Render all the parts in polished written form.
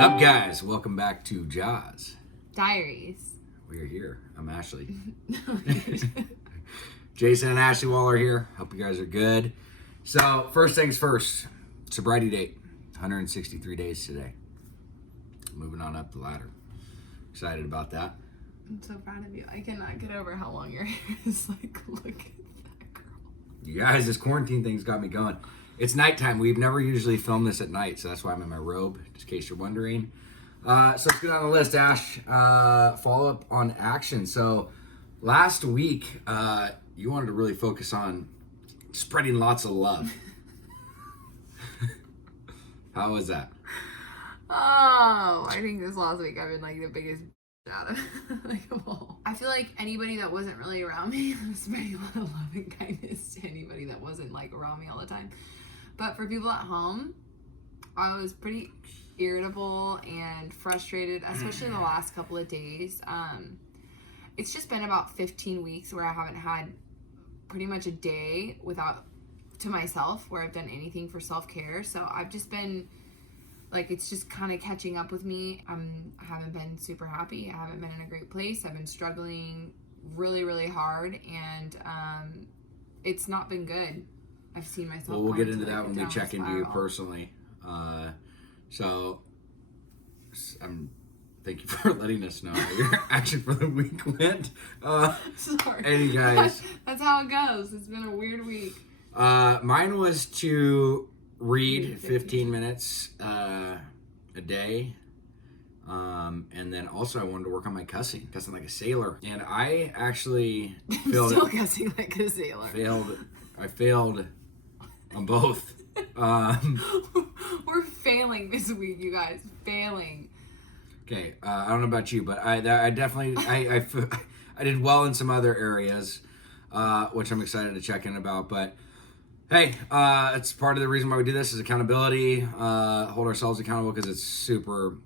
What up, guys? Welcome back to JAWS Diaries. We're here. I'm Ashley. Jason and Ashley Wahler here. Hope you guys are good. So, first things first, sobriety date, 163 days today. Moving on up the ladder. Excited about that. I'm so proud of you. I cannot get over how long your hair is. Like, look at that girl. You guys, this quarantine thing's got me going. It's nighttime. We've never usually filmed this at night, so that's why I'm in my robe, just in case you're wondering. So let's get on the list, Ash. Follow up on action. So last week, you wanted to really focus on spreading lots of love. How was that? Oh, I think this last week I've been like the biggest out of all. I feel like anybody that wasn't really around me was spreading a lot of love and kindness to anybody that wasn't like around me all the time. But for people at home, I was pretty irritable and frustrated, especially the last couple of days. It's just been about 15 weeks where I haven't had pretty much a day without to myself where I've done anything for self-care. So I've just been like, it's just kind of catching up with me. I haven't been super happy. I haven't been in a great place. I've been struggling really, really hard, and it's not been good. I've seen myself. Well, we'll get into that when we check into you personally. Thank you for letting us know how your action for the week went. Sorry. Hey guys. That's how it goes. It's been a weird week. Mine was to read 15 minutes a day. And then also I wanted to work on my cussing like a sailor. And I actually failed. Still cussing like a sailor. I failed on both. We're failing this week, you guys. Failing. Okay, I don't know about you, but I definitely I did well in some other areas, which I'm excited to check in about. But hey, it's part of the reason why we do this is accountability. Hold ourselves accountable, because it's super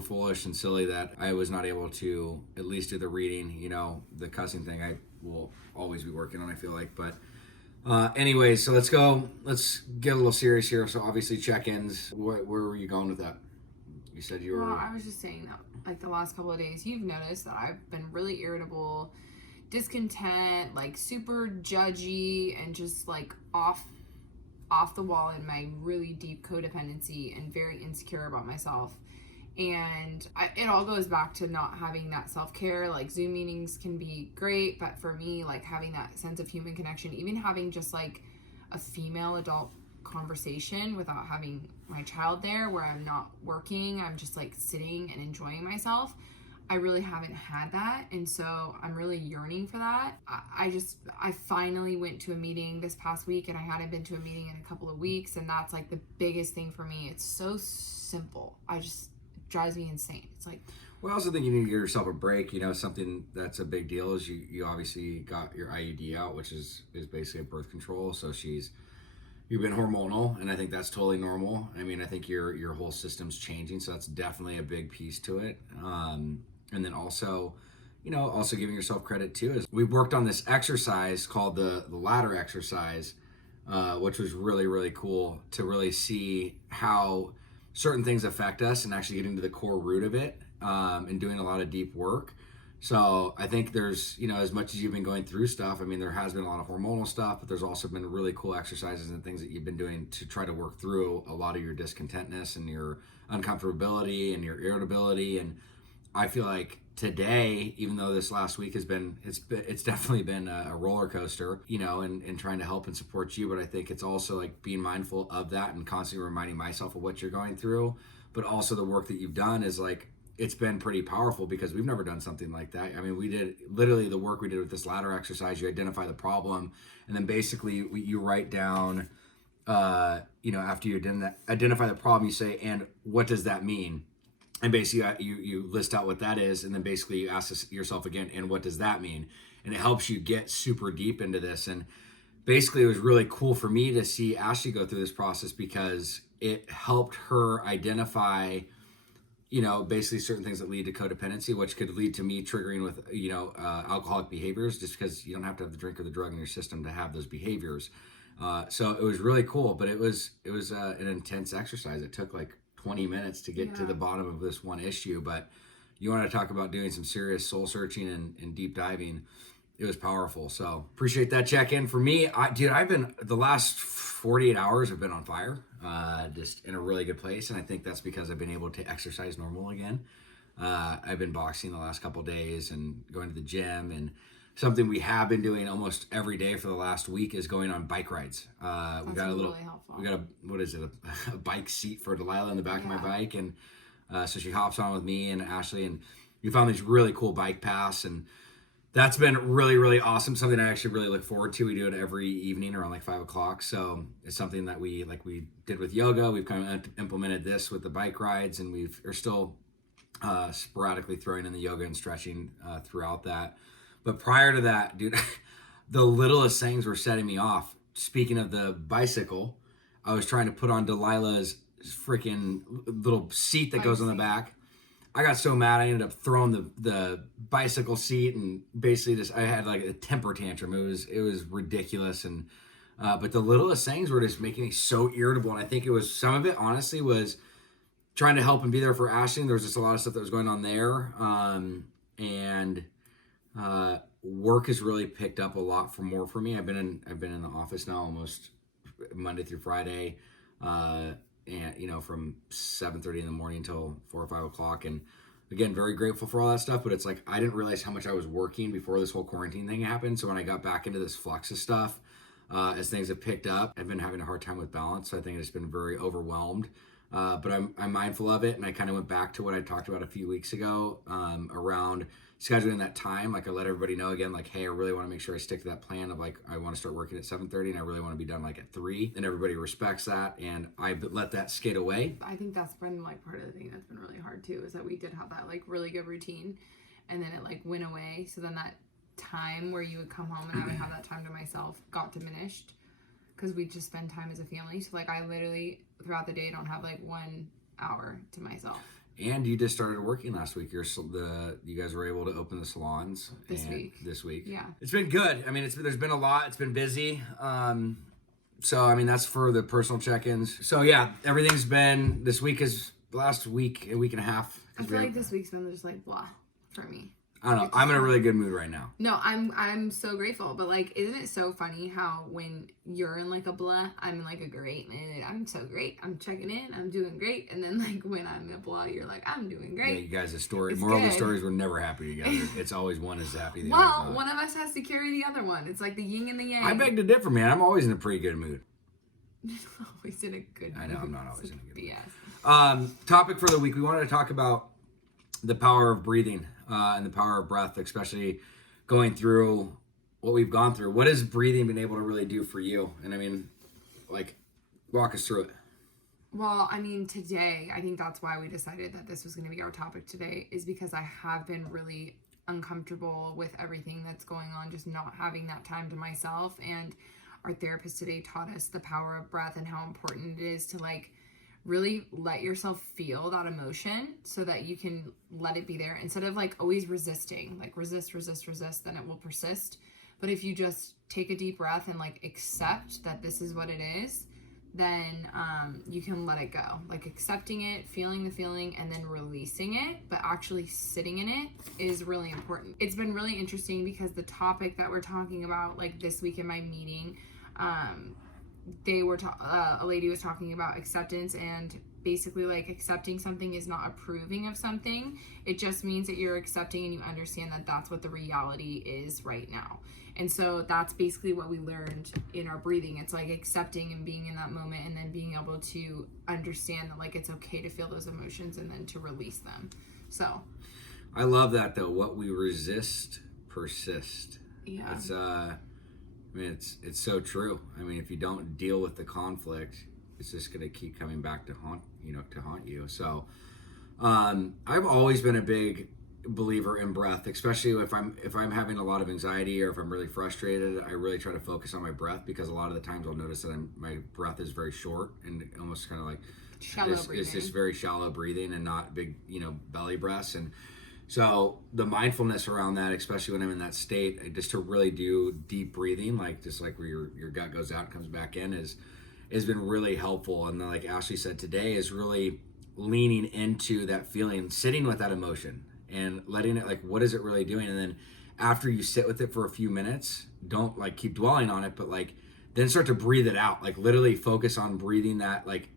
foolish and silly that I was not able to at least do the reading. You know, the cussing thing I will always be working on, I feel like. But anyways, so let's get a little serious here. So obviously check-ins. Where were you going with that? You said you were... Well, I was just saying that, like, the last couple of days, you've noticed that I've been really irritable, discontent, like, super judgy, and just, like, off the wall in my really deep codependency and very insecure about myself. And it all goes back to not having that self-care. Like, Zoom meetings can be great, but for me, like, having that sense of human connection, even having just, like, a female adult conversation without having my child there, where I'm not working, I'm just like sitting and enjoying myself, I really haven't had that. And so I'm really yearning for that. I finally went to a meeting this past week, and I hadn't been to a meeting in a couple of weeks, and that's like the biggest thing for me. It's so simple. It drives me insane. It's like, well, I also think you need to give yourself a break. You know, something that's a big deal is you obviously got your IUD out, which is basically a birth control. So you've been hormonal, and I think that's totally normal. I mean, I think your whole system's changing, so that's definitely a big piece to it. And then also, you know, also giving yourself credit too is we worked on this exercise called the ladder exercise, which was really, really cool to really see how certain things affect us and actually getting to the core root of it, and doing a lot of deep work. So I think there's, you know, as much as you've been going through stuff, I mean, there has been a lot of hormonal stuff, but there's also been really cool exercises and things that you've been doing to try to work through a lot of your discontentness and your uncomfortability and your irritability. And I feel like today, even though this last week has been, it's definitely been a roller coaster, you know, and trying to help and support you. But I think it's also like being mindful of that and constantly reminding myself of what you're going through. But also the work that you've done is like, it's been pretty powerful, because we've never done something like that. I mean, we did literally the work we did with this ladder exercise. You identify the problem, and then basically you write down, you know, after you identify the problem, you say, and what does that mean? And basically you list out what that is, and then basically you ask yourself again, and what does that mean? And it helps you get super deep into this. And basically it was really cool for me to see Ashley go through this process, because it helped her identify, you know, basically certain things that lead to codependency, which could lead to me triggering with, you know, alcoholic behaviors, just because you don't have to have the drink or the drug in your system to have those behaviors. So it was really cool, but it was an intense exercise. It took like 20 minutes to get to the bottom of this one issue. But you want to talk about doing some serious soul searching and deep diving. It was powerful. So appreciate that check-in. For me, I've been, the last 48 hours have been on fire, just in a really good place. And I think that's because I've been able to exercise normal again. I've been boxing the last couple of days and going to the gym, and something we have been doing almost every day for the last week is going on bike rides. We got a bike seat for Delilah in the back of my bike. And so she hops on with me and Ashley, and we found these really cool bike paths, and that's been really, really awesome. Something I actually really look forward to. We do it every evening around like 5 o'clock. So it's something that we did with yoga. We've kind of implemented this with the bike rides, and are still sporadically throwing in the yoga and stretching throughout that. But prior to that, dude, the littlest things were setting me off. Speaking of the bicycle, I was trying to put on Delilah's freaking little seat that goes on the back. I got so mad, I ended up throwing the bicycle seat, and basically I had like a temper tantrum. It was ridiculous. And but the littlest things were just making me so irritable. And I think it was, some of it honestly was trying to help and be there for Ashley. There was just a lot of stuff that was going on there. And work has really picked up a lot for me. I've been in the office now almost Monday through Friday, and from 7:30 in the morning until 4 or 5 o'clock. And again, very grateful for all that stuff. But it's like, I didn't realize how much I was working before this whole quarantine thing happened. So when I got back into this flux of stuff, as things have picked up, I've been having a hard time with balance. So I think it's been very overwhelmed. But I'm mindful of it, and I kind of went back to what I talked about a few weeks ago around scheduling that time. Like, I let everybody know again, like, hey, I really want to make sure I stick to that plan of like, I want to start working at 7:30, and I really want to be done like at 3, and everybody respects that, and I let that skate away. I think that's been like part of the thing that's been really hard too, is that we did have that like really good routine, and then it like went away. So then that time where you would come home and I would have that time to myself got diminished, because we just spend time as a family. So like, I literally throughout the day don't have like 1 hour to myself. And you just started working last week. You guys were able to open the salons this week. Yeah, it's been good. I mean, there's been a lot. It's been busy. So I mean, that's for the personal check-ins. So yeah, everything's been, this week is last week, a week and a half. I feel like this week's been just like blah for me. I don't know. I'm in a really good mood right now. No, I'm so grateful. But like, isn't it so funny how when you're in like a blah, I'm in like a great mood. I'm so great. I'm checking in. I'm doing great. And then like when I'm in a blah, you're like, I'm doing great. Yeah, you guys, moral of the stories, we're never happy together. It's always one is happy. The well, one of us has to carry the other one. It's like the yin and the yang. I beg to differ, man. I'm always in a pretty good mood. Always in a good mood. I know, I'm not always in a good mood. Topic for the week. We wanted to talk about the power of breathing. And the power of breath, especially going through what we've gone through. What has breathing been able to really do for you? And I mean, like, walk us through it. Well, I mean, today, I think that's why we decided that this was going to be our topic today, is because I have been really uncomfortable with everything that's going on, just not having that time to myself. And our therapist today taught us the power of breath and how important it is to like really let yourself feel that emotion so that you can let it be there instead of like always resisting, like resist, then it will persist. But if you just take a deep breath and like accept that this is what it is, then you can let it go. Like accepting it, feeling the feeling, and then releasing it, but actually sitting in it is really important. It's been really interesting because the topic that we're talking about like this week in my meeting, a lady was talking about acceptance, and basically like accepting something is not approving of something. It just means that you're accepting and you understand that that's what the reality is right now. And so that's basically what we learned in our breathing. It's like accepting and being in that moment, and then being able to understand that like it's okay to feel those emotions and then to release them. So I love that though. What we resist persists. Yeah. I mean, it's so true. I mean, if you don't deal with the conflict, it's just going to keep coming back to haunt you. So, I've always been a big believer in breath, especially if I'm having a lot of anxiety or if I'm really frustrated. I really try to focus on my breath, because a lot of the times I'll notice that my breath is very short and almost kind of like shallow breathing. It's just very shallow breathing and not big, belly breaths. And so the mindfulness around that, especially when I'm in that state, just to really do deep breathing, like just like where your gut goes out and comes back in, has been really helpful. And then, like Ashley said today, is really leaning into that feeling, sitting with that emotion and letting it, like, what is it really doing? And then after you sit with it for a few minutes, don't like keep dwelling on it, but like then start to breathe it out. Like literally focus on breathing that, like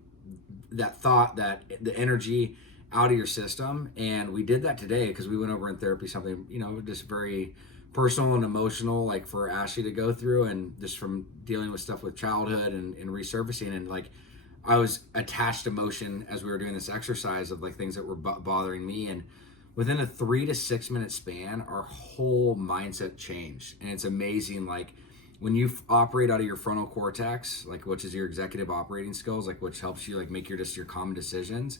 that thought, that the energy out of your system. And we did that today because we went over in therapy, something, you know, just very personal and emotional, like for Ashley to go through, and just from dealing with stuff with childhood and resurfacing. And like I was attached emotion as we were doing this exercise of like things that were bothering me. And within a 3 to 6 minute span, our whole mindset changed. And it's amazing. Like when you operate out of your frontal cortex, like which is your executive operating skills, like which helps you like make your common decisions,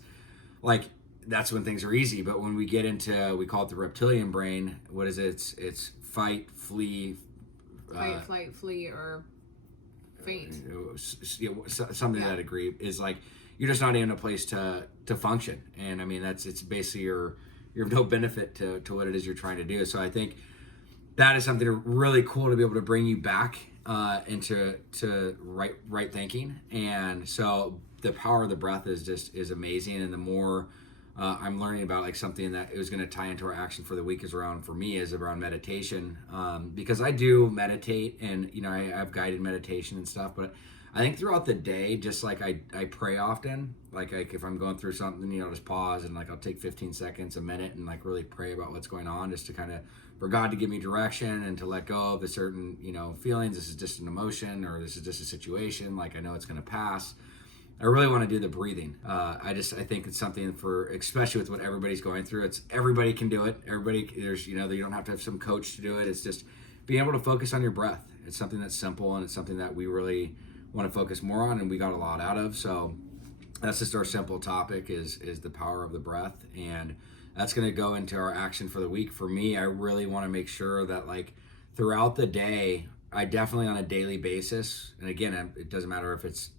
like that's when things are easy. But when we get into, we call it the reptilian brain, what is it? It's fight, flee, flight, flee, or faint. Something to that degree is like you're just not in a place to function. And I mean it's basically you're of no benefit to what it is you're trying to do. So I think that is something really cool to be able to bring you back into right thinking. And so the power of the breath is amazing. And the more I'm learning about like something that is going to tie into our action for the week is around meditation, because I do meditate, and you know I have guided meditation and stuff, but I think throughout the day, just like I pray often, like if I'm going through something, you know, just pause and like I'll take 15 seconds, a minute, and like really pray about what's going on, just to kind of, for God to give me direction and to let go of the certain, you know, feelings. This is just an emotion, or this is just a situation. Like I know it's going to pass. I really want to do the breathing. I think it's something for, especially with what everybody's going through. Everybody can do it. There's, you know, you don't have to have some coach to do it. It's just being able to focus on your breath. It's something that's simple, and it's something that we really want to focus more on, and we got a lot out of. So that's just our simple topic is the power of the breath. And that's going to go into our action for the week. For me, I really want to make sure that like throughout the day, I definitely on a daily basis, and again, it doesn't matter if it's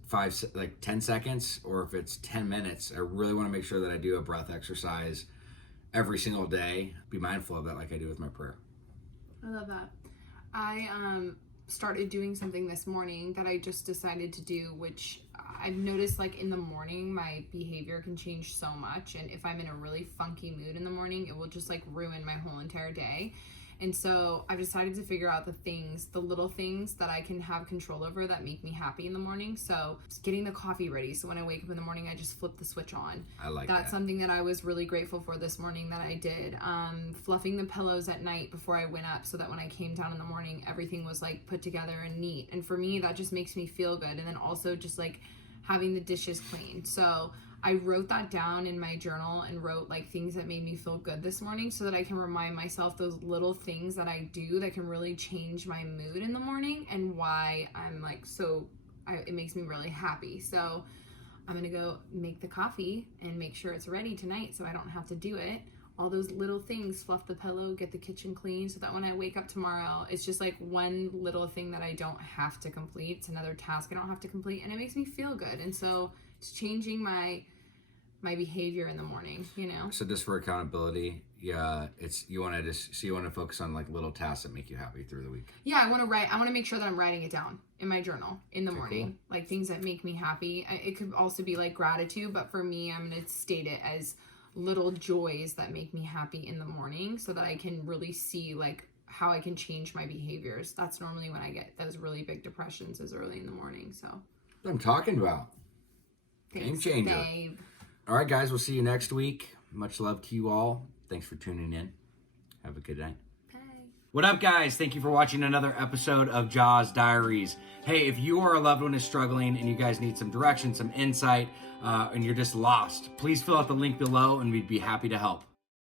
10 seconds or if it's 10 minutes, I really want to make sure that I do a breath exercise every single day. Be mindful of that like I do with my prayer. I love that. I started doing something this morning that I just decided to do, which I've noticed like in the morning, my behavior can change so much. And if I'm in a really funky mood in the morning, it will just like ruin my whole entire day. And so I've decided to figure out the little things that I can have control over that make me happy in the morning. So just getting the coffee ready. So when I wake up in the morning, I just flip the switch on. I like That's something that I was really grateful for this morning that I did. Fluffing the pillows at night before I went up so that when I came down in the morning, everything was like put together and neat. And for me, that just makes me feel good. And then also just like having the dishes clean. So I wrote that down in my journal and wrote like things that made me feel good this morning so that I can remind myself those little things that I do that can really change my mood in the morning and why I'm like it makes me really happy. So I'm gonna go make the coffee and make sure it's ready tonight so I don't have to do it. All those little things, fluff the pillow, get the kitchen clean so that when I wake up tomorrow, it's just like one little thing that I don't have to complete. It's another task I don't have to complete, and it makes me feel good. And so it's changing my behavior in the morning, you know? So just for accountability, yeah, you want to focus on like little tasks that make you happy through the week. Yeah, I want to make sure that I'm writing it down in my journal in the morning. Cool. Like things that make me happy. It could also be like gratitude, but for me, I'm going to state it as little joys that make me happy in the morning so that I can really see like how I can change my behaviors. That's normally when I get those really big depressions, is early in the morning. So what I'm talking about. Thanks, game changer. Babe. All right, guys, we'll see you next week. Much love to you all. Thanks for tuning in. Have a good night. Bye. What up, guys? Thank you for watching another episode of JAWS Diaries. Hey, if you or a loved one is struggling and you guys need some direction, some insight, and you're just lost, please fill out the link below and we'd be happy to help.